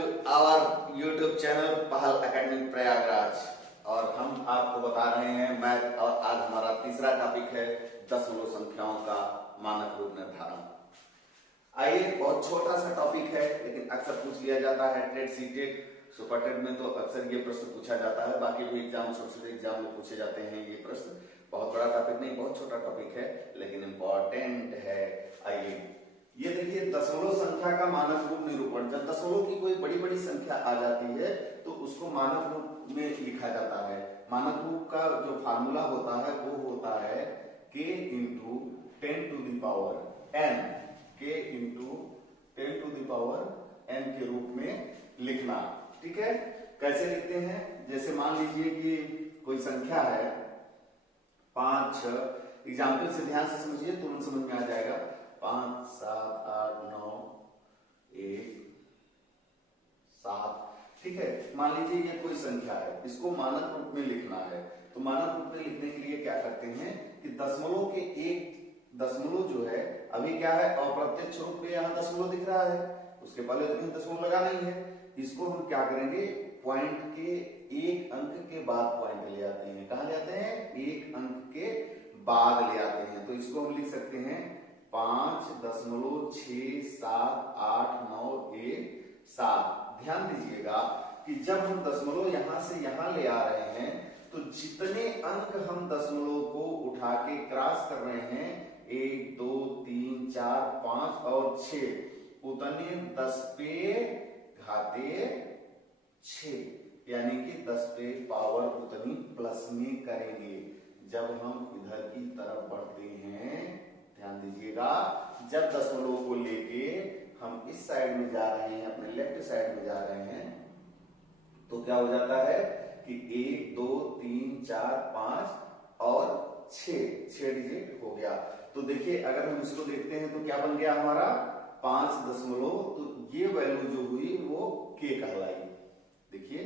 to our YouTube channel पहल academy Prayagraj. और हम आपको बता रहे हैं मैथ, और आज हमारा तीसरा टॉपिक है दशमलव संख्याओं का मानक रूप निर्धारण। आइए, बहुत छोटा सा टॉपिक है लेकिन अक्सर पूछ लिया जाता है टेट सीटेट सुपर टेट में, तो अक्सर ये प्रश्न पूछा जाता है। बाकी भी एग्जाम, छोटे छोटे एग्जाम में पूछे जाते हैं ये प्रश्न। बहुत बड़ा टॉपिक नहीं, बहुत छोटा टॉपिक है लेकिन इम्पोर्टेंट है। आइए, ये देखिए दशमलव संख्या का मानक रूप निरूपण। जब दशमलव की कोई बड़ी बड़ी संख्या आ जाती है तो उसको मानक रूप में लिखा जाता है। मानक रूप का जो फार्मूला होता है वो होता है k into 10 to the power n, k into 10 to the power n के रूप में लिखना। ठीक है, कैसे लिखते हैं? जैसे मान लीजिए कि कोई संख्या है 5 6, एग्जाम्पल से ध्यान से समझिए, तुरंत समझ में आ जाएगा। 5 7 8 9 1 7। ठीक है, मान लीजिए ये कोई संख्या है, इसको मानक रूप में लिखना है। तो मानक रूप में लिखने के लिए क्या करते हैं कि दशमलव के एक दशमलव जो है, अभी क्या है अप्रत्यक्ष रूप में यहाँ दशमलव दिख रहा है, उसके पहले तो कहीं दशमलव लगा नहीं है। इसको हम क्या करेंगे, पॉइंट के एक अंक के बाद पॉइंट ले आते हैं। कहां ले आते हैं? एक अंक के बाद ले आते हैं। तो इसको हम लिख सकते हैं 5.67891 ध्यान दीजिएगा कि जब हम दशमलव यहां से यहां ले आ रहे हैं तो जितने अंक हम दशमलव को उठा के क्रॉस कर रहे हैं 1 2 3 4 5 और 6, उतने 10 पे घाते 6, यानी कि 10 पे पावर उतनी प्लस में करेंगे जब हम इधर की तरफ बढ़ते हैं। ध्यान दीजिएगा, जब दशमलव को लेके हम इस साइड में जा रहे हैं, अपने लेफ्ट साइड में जा रहे हैं, तो क्या हो जाता है कि 1 2 3 4 5 और 6 डिजिट हो गया। तो देखिए, अगर हम इसको देखते हैं तो क्या बन गया हमारा 5 दशमलव, तो ये वैल्यू जो हुई वो k कहलाई। देखिए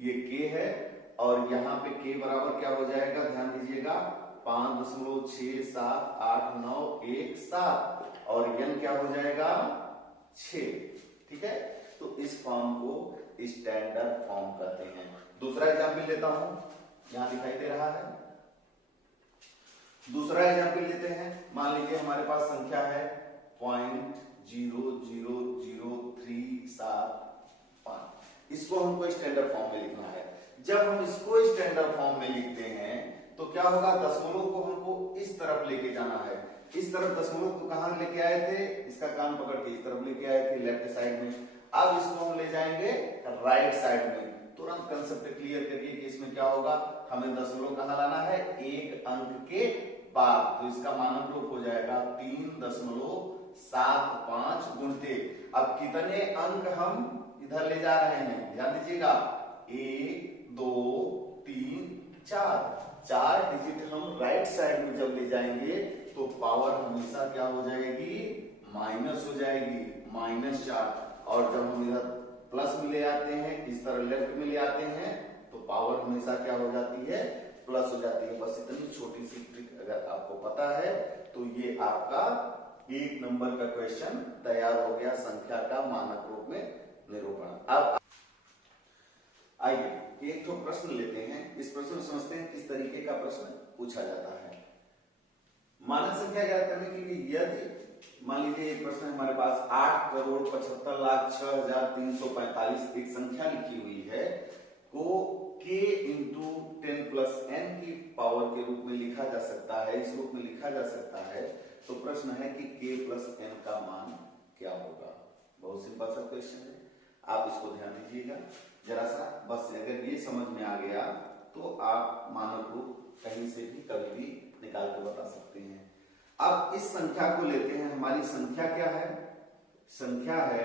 ये k है और यहाँ पे k बराबर क्या हो जाएगा, ध्यान दीजिएगा 5.67891 और n क्या हो जाएगा 6। ठीक है, तो इस फॉर्म को स्टैंडर्ड फॉर्म कहते हैं। दूसरा एग्जाम्पल लेता हूं, यहां दिखाई दे रहा है। दूसरा एग्जाम्पल लेते हैं। मान लीजिए हमारे पास संख्या है 0.00375। इसको हमको स्टैंडर्ड फॉर्म में लिखना है। जब हम इसको स्टैंडर्ड फॉर्म में लिखते हैं तो क्या होगा, दशमलव को हमको इस तरफ लेके जाना है। इस तरफ दशमलव को कहां लेके आए थे, इसका कान पकड़ के इस तरफ लेके आए थे, लेफ्ट साइड में। अब इसको हम ले जाएंगे राइट साइड में। तुरंत कंसेप्ट क्लियर करिए कि इसमें क्या होगा, हमें दशमलव कहां लाना है, एक अंक के बाद। तो इसका मानक रूप हो जाएगा 3.75 गुणते। अब कितने अंक हम इधर ले जा रहे हैं, ध्यान दीजिएगा 1 2 3 4 डिजिट हम राइट साइड में जब ले जाएंगे तो पावर हमेशा क्या हो जाएगी, माइनस हो जाएगी, -4। और जब हम इधर प्लस में ले आते हैं, इस तरह लेफ्ट में ले आते हैं, तो पावर हमेशा क्या हो जाती है, प्लस हो जाती है। बस इतनी छोटी सी ट्रिक अगर आपको पता है तो ये आपका 1 नंबर का क्वेश्चन तैयार हो गया, संख्या का मानक रूप में निरूपण। अब आइए एक तो प्रश्न लेते हैं। इस प्रश्न में समझते हैं किस तरीके का प्रश्न पूछा जाता है। मानक संख्या ज्ञात करने के लिए यदि मान लीजिए एक प्रश्न हमारे पास 8,75,06,345 एक संख्या लिखी हुई है को k इंटू 10 प्लस n की पावर के रूप में लिखा जा सकता है, इस रूप में लिखा जा सकता है। तो प्रश्न है कि k प्लस n का मान क्या होगा। बहुत सिंपल सा क्वेश्चन है, आप इसको ध्यान दीजिएगा जरा सा। बस अगर ये समझ में आ गया तो आप मानक रूप कहीं से भी कभी भी निकाल के बता सकते हैं। अब इस संख्या को लेते हैं। हमारी संख्या क्या है, संख्या है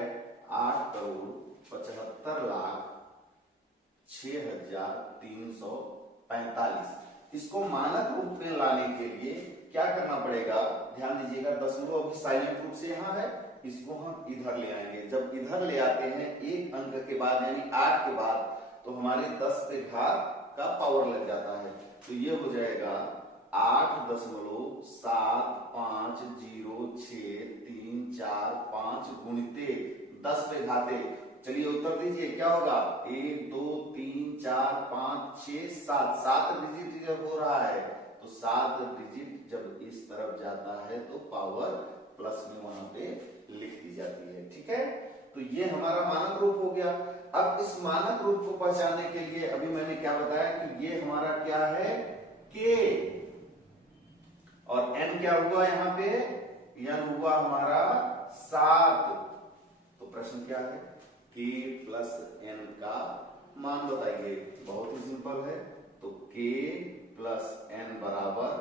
8,75,06,345। इसको मानक रूप में लाने के लिए क्या करना पड़ेगा, ध्यान दीजिएगा दशमलव अभी साइलेंट रूप से यहाँ है, इसको हम इधर ले आएंगे। जब इधर ले आते हैं एक अंक के बाद यानी 8 के बाद, तो हमारे 10 पे घात का पावर लग जाता है। तो ये हो जाएगा 8.7506,345 गुणिते 10 पे घाते चलिए उत्तर दीजिए, क्या होगा? 1 2 3 4 5 6 7, 7 डिजिट जब हो रहा है तो 7 डिजिट जब इस तरफ जाता है तो पावर प्लस में वहां पे लिख दी जाती है। ठीक है, तो ये हमारा मानक रूप हो गया। अब इस मानक रूप को पहचानने के लिए अभी मैंने क्या बताया कि ये हमारा क्या है? के, और एन क्या हुआ यहाँ पे? एन हुआ हमारा 7। तो प्रश्न क्या है? के प्लस एन का मान बताइए। बहुत ही सिंपल है, तो के प्लस एन बराबर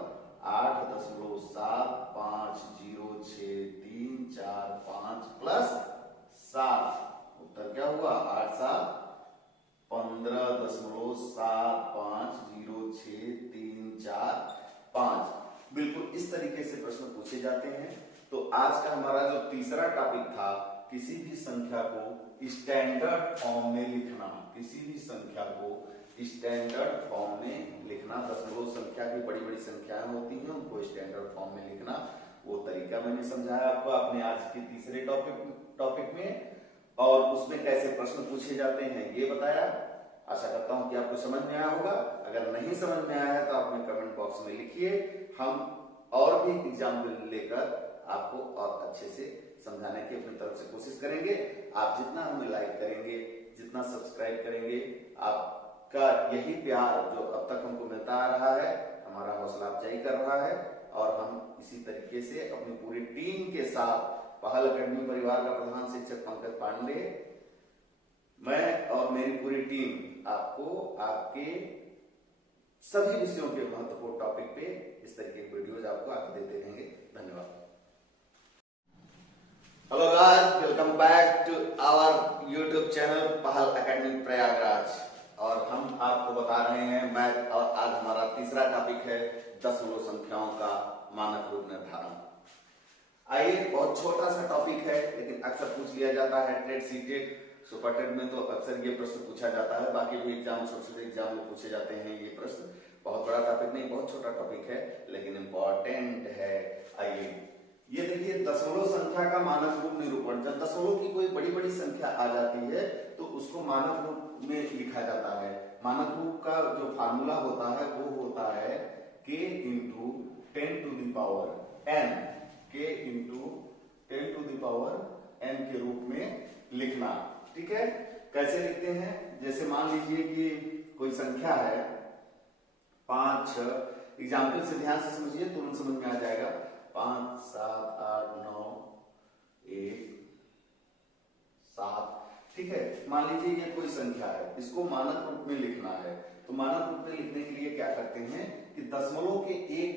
8.7506345 प्लस 7। उत्तर क्या हुआ? 8 7 15.7506345। बिल्कुल इस तरीके से प्रश्न पूछे जाते हैं। तो आज का हमारा जो तीसरा टॉपिक था, किसी भी संख्या को स्टैंडर्ड फॉर्म में लिखना। किसी भी संख्या को स्टैंडर्ड फॉर्म में लिखना। दशमलव संख्या की बड़ी बड़ी संख्याएं होती हैं, उनको स्टैंडर्ड फॉर्म में लिखना, वो तरीका मैंने समझाया आपको अपने आज के तीसरे टॉपिक में, और उसमें कैसे प्रश्न पूछे जाते हैं ये बताया। आशा करता हूं कि आपको समझ में आया होगा। अगर नहीं समझ में आया है तो आप हमें कमेंट बॉक्स में लिखिए, हम और भी एग्जाम्पल लेकर आपको और अच्छे से समझाने की अपनी तरफ से कोशिश करेंगे। आप जितना हमें लाइक करेंगे, जितना सब्सक्राइब करेंगे, आपका यही प्यार जो अब तक हमको मिलता आ रहा है, हमारा हौसला अफजाई कर रहा है, और हम इसी तरीके से अपनी पूरी टीम के साथ, पहल अकेडमी परिवार का प्रधान शिक्षक पंकज पांडे, मैं और मेरी पूरी टीम आपको आपके सभी विषयों के महत्वपूर्ण टॉपिक पे इस तरीके के वीडियोज आपको आगे देते रहेंगे। धन्यवाद। Hello guys, welcome back to our YouTube channel Pahal academy Prayagraj, और हम आपको बता रहे हैं मैथ, और आज हमारा तीसरा टॉपिक है दशमलव संख्याओं का मानक रूप निर्धारण। आइए, बहुत छोटा सा टॉपिक है लेकिन अक्सर पूछ लिया जाता है। टेट सीटेट सुपर टेट में तो अक्सर ये प्रश्न पूछा जाता है, बाकी भी एग्जाम, छोटे छोटे एग्जाम में पूछे जाते हैं ये प्रश्न। बहुत बड़ा टॉपिक नहीं, बहुत छोटा टॉपिक है लेकिन इंपॉर्टेंट है। आइए, ये देखिए, दशमलव संख्या का मानक रूप निरूपण। जब दशमलव की कोई बड़ी बड़ी संख्या आ जाती है तो उसको मानक रूप में लिखा जाता है। मानक रूप का जो फार्मूला होता है वो होता है k into 10 to the power n, k into 10 to the power n के रूप में लिखना। ठीक है, कैसे लिखते हैं? जैसे मान लीजिए कि कोई संख्या है 5 6, एग्जाम्पल से ध्यान से समझिए, तुरंत समझ में आ जाएगा। 5 7 8 9 1 7। ठीक है, मान लीजिए ये कोई संख्या है, इसको मानक रूप में लिखना है। तो मानक रूप में लिखने के लिए क्या करते हैं कि दशमलव के एक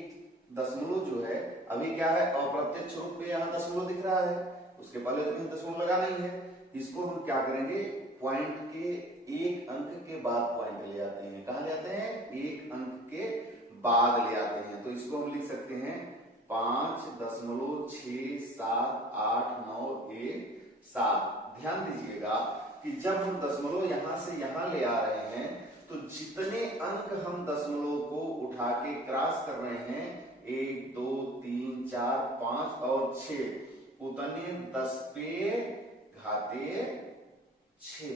दशमलव जो है, अभी क्या है, अप्रत्यक्ष रूप में यहाँ दशमलव दिख रहा है, उसके पहले तो कहीं दशमलव लगा नहीं है। इसको हम क्या करेंगे, पॉइंट के एक अंक के बाद पॉइंट ले आते हैं। कहां ले आते हैं? एक अंक के बाद ले आते हैं। तो इसको हम लिख सकते हैं 5.678917। ध्यान दीजिएगा कि जब हम दशमलव यहां से यहां ले आ रहे हैं तो जितने अंक हम दशमलव को उठा के क्रॉस कर रहे हैं, 1 2 3 4 5 और 6, उतने 10 पे घाते 6,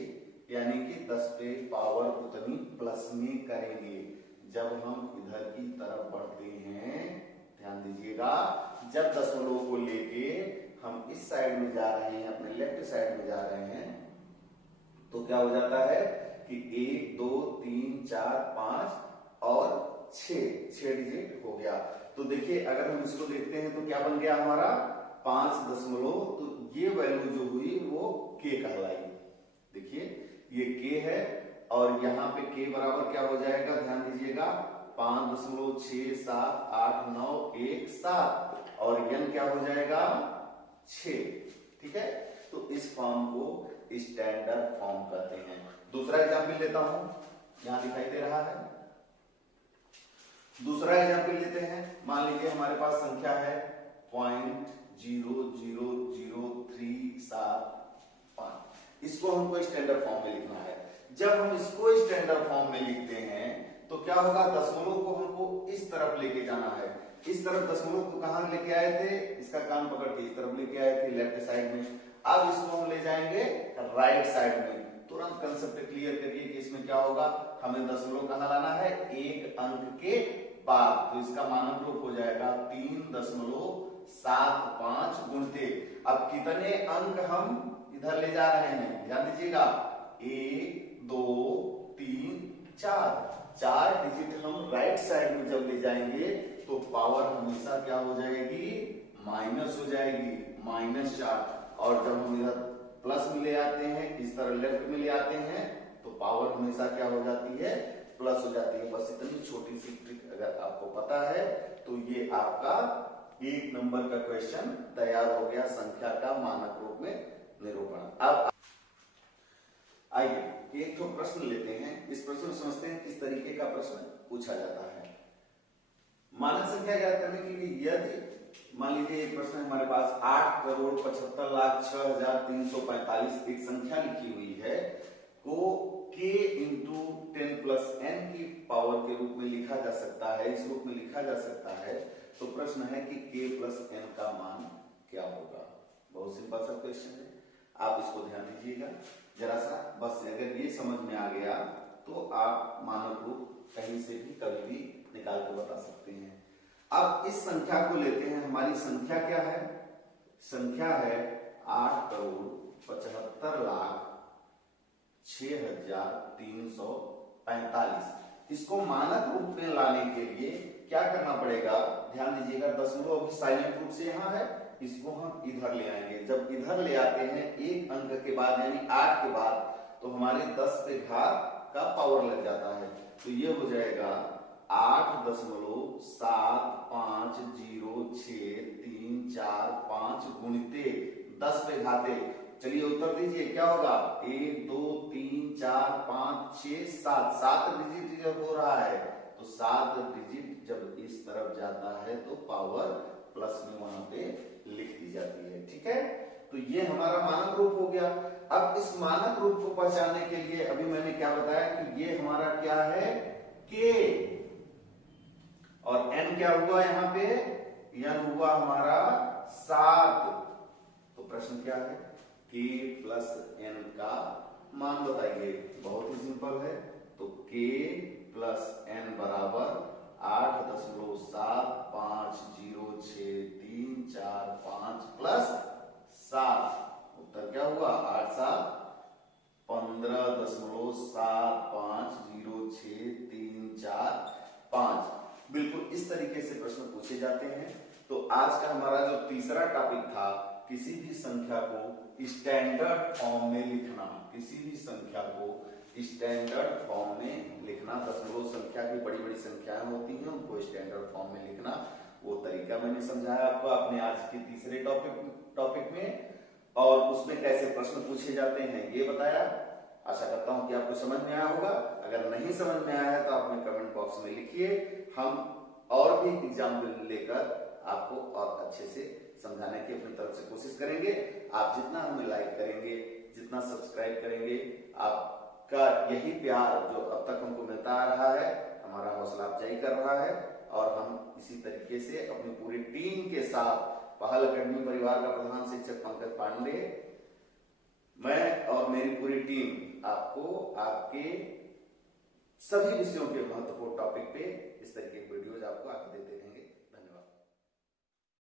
यानी कि 10 पे पावर उतनी प्लस में करेंगे। जब हम इधर की तरफ बढ़ते हैं, ध्यान दीजिएगा, जब दशमलव को लेके हम इस साइड में जा रहे हैं, अपने लेफ्ट साइड में जा रहे हैं, तो क्या हो जाता है कि 1 2 3 4 5 और 6 डिजिट हो गया। तो देखिए, अगर हम इसको देखते हैं तो क्या बन गया हमारा 5 दशमलव, तो ये वैल्यू जो हुई वो k कहलाई। देखिए, ये k है, और यहाँ पे k बराबर क्या हो जाएगा, ध्यान दीजिएगा, 5.678917, और n क्या हो जाएगा 6। ठीक है, तो इस फॉर्म को स्टैंडर्ड फॉर्म कहते हैं। दूसरा एग्जाम्पल लेता हूं, यहां दिखाई दे रहा है। दूसरा एग्जाम्पल लेते हैं। मान लीजिए हमारे पास संख्या है 0.00037 इसको हमको स्टैंडर्ड फॉर्म में लिखना है। जब हम इसको स्टैंडर्ड फॉर्म में लिखते हैं तो क्या होगा, दशमलव को हमको इस तरफ लेके जाना है। इस तरफ दशमलव को कहां लेके आए थे, इसका कान पकड़ के इस तरफ लेके आए थे, लेफ्ट साइड में। अब इसको हम ले जाएंगे राइट साइड में। तुरंत कंसेप्ट क्लियर करिए कि इसमें क्या होगा, हमें दशमलव कहां लाना है, एक अंक के बाद। तो इसका मानक रूप हो जाएगा 3.75 गुणते। अब कितने अंक हम इधर ले जा रहे हैं, ध्यान दीजिएगा, 1 2 3 4, 4 डिजिट हम राइट साइड में जब ले जाएंगे तो पावर हमेशा क्या हो जाएगी, माइनस हो जाएगी, -4। और जब हम इधर प्लस में ले आते हैं, इस तरह लेफ्ट में ले आते हैं, तो पावर हमेशा क्या हो जाती है, प्लस हो जाती है। बस इतनी छोटी सी ट्रिक अगर आपको पता है तो ये आपका 1 नंबर का क्वेश्चन तैयार हो गया, संख्या का मानक रूप में निरूपण। अब आइए एक तो प्रश्न लेते हैं, इस प्रश्न में समझते हैं किस तरीके का प्रश्न पूछा जाता है। मानक संख्या ज्ञात करने के लिए यदि मान लीजिए एक प्रश्न है हमारे पास, 8,75,06,345 एक संख्या लिखी हुई है को k इंटू 10+n की पावर के रूप में लिखा जा सकता है, इस रूप में लिखा जा सकता है। तो प्रश्न है कि k+n का मान क्या होगा। बहुत सिंपल सा क्वेश्चन है, आप इसको ध्यान दीजिएगा जरा सा। बस अगर ये समझ में आ गया तो आप मानक रूप कहीं से भी कभी भी निकाल के बता सकते हैं। अब इस संख्या को लेते हैं, हमारी संख्या क्या है, संख्या है 8,75,06,345। इसको मानक रूप में लाने के लिए क्या करना पड़ेगा, ध्यान दीजिएगा, दशमलव अभी साइलेंट रूप से यहाँ है, इसको हम इधर ले आएंगे। जब इधर ले आते हैं एक अंक के बाद यानी 8 के बाद, तो हमारे 10 पे घात का पावर लग जाता है। तो ये हो जाएगा 8.7506,345 गुणिते 10 पे घाते। चलिए उत्तर दीजिए क्या होगा, 1 2 3 4 5 6 7, 7 डिजिट जब हो रहा है तो 7 डिजिट जब इस तरफ जाता है तो पावर प्लस में वहां पे लिख दी जाती है। ठीक है, तो ये हमारा मानक रूप हो गया। अब इस मानक रूप को पहचानने के लिए अभी मैंने क्या बताया कि ये हमारा क्या है, k, और n क्या हुआ, यहाँ पे n हुआ हमारा 7। तो प्रश्न क्या है, k+n का मान बताइए। बहुत ही सिंपल है, तो k+n बराबर 8.7506,345 प्लस 7। उत्तर क्या हुआ, 8/7 15.7506,345। बिल्कुल इस तरीके से प्रश्न पूछे जाते हैं। तो आज का हमारा जो तीसरा टॉपिक था, किसी भी संख्या को स्टैंडर्ड फॉर्म में लिखना, किसी भी संख्या को स्टैंडर्ड फॉर्म में लिखना। दशमलव संख्या की बड़ी बड़ी संख्याएं होती हैं, उनको स्टैंडर्ड फॉर्म में लिखना, वो तरीका मैंने समझाया आपको अपने आज के तीसरे टॉपिक में, और उसमें कैसे प्रश्न पूछे जाते हैं ये बताया। आशा करता हूं कि आपको समझ में आया होगा। अगर नहीं समझ में आया है तो आप हमें कमेंट बॉक्स में लिखिए, हम और भी एग्जाम्पल लेकर आपको और अच्छे से समझाने की अपनी तरफ से कोशिश करेंगे। आप जितना हमें लाइक करेंगे, जितना सब्सक्राइब करेंगे, आपका यही प्यार जो अब तक हमको मिलता आ रहा है, हमारा हौसला अफजाई कर रहा है। और हम इसी तरीके से अपनी पूरी टीम के साथ, पहल अकेडमी परिवार का प्रधान शिक्षक पंकज पांडे, मैं और मेरी पूरी टीम आपको आपके सभी विषयों के महत्वपूर्ण टॉपिक पे इस तरीके की वीडियोज आपको आगे देते रहेंगे।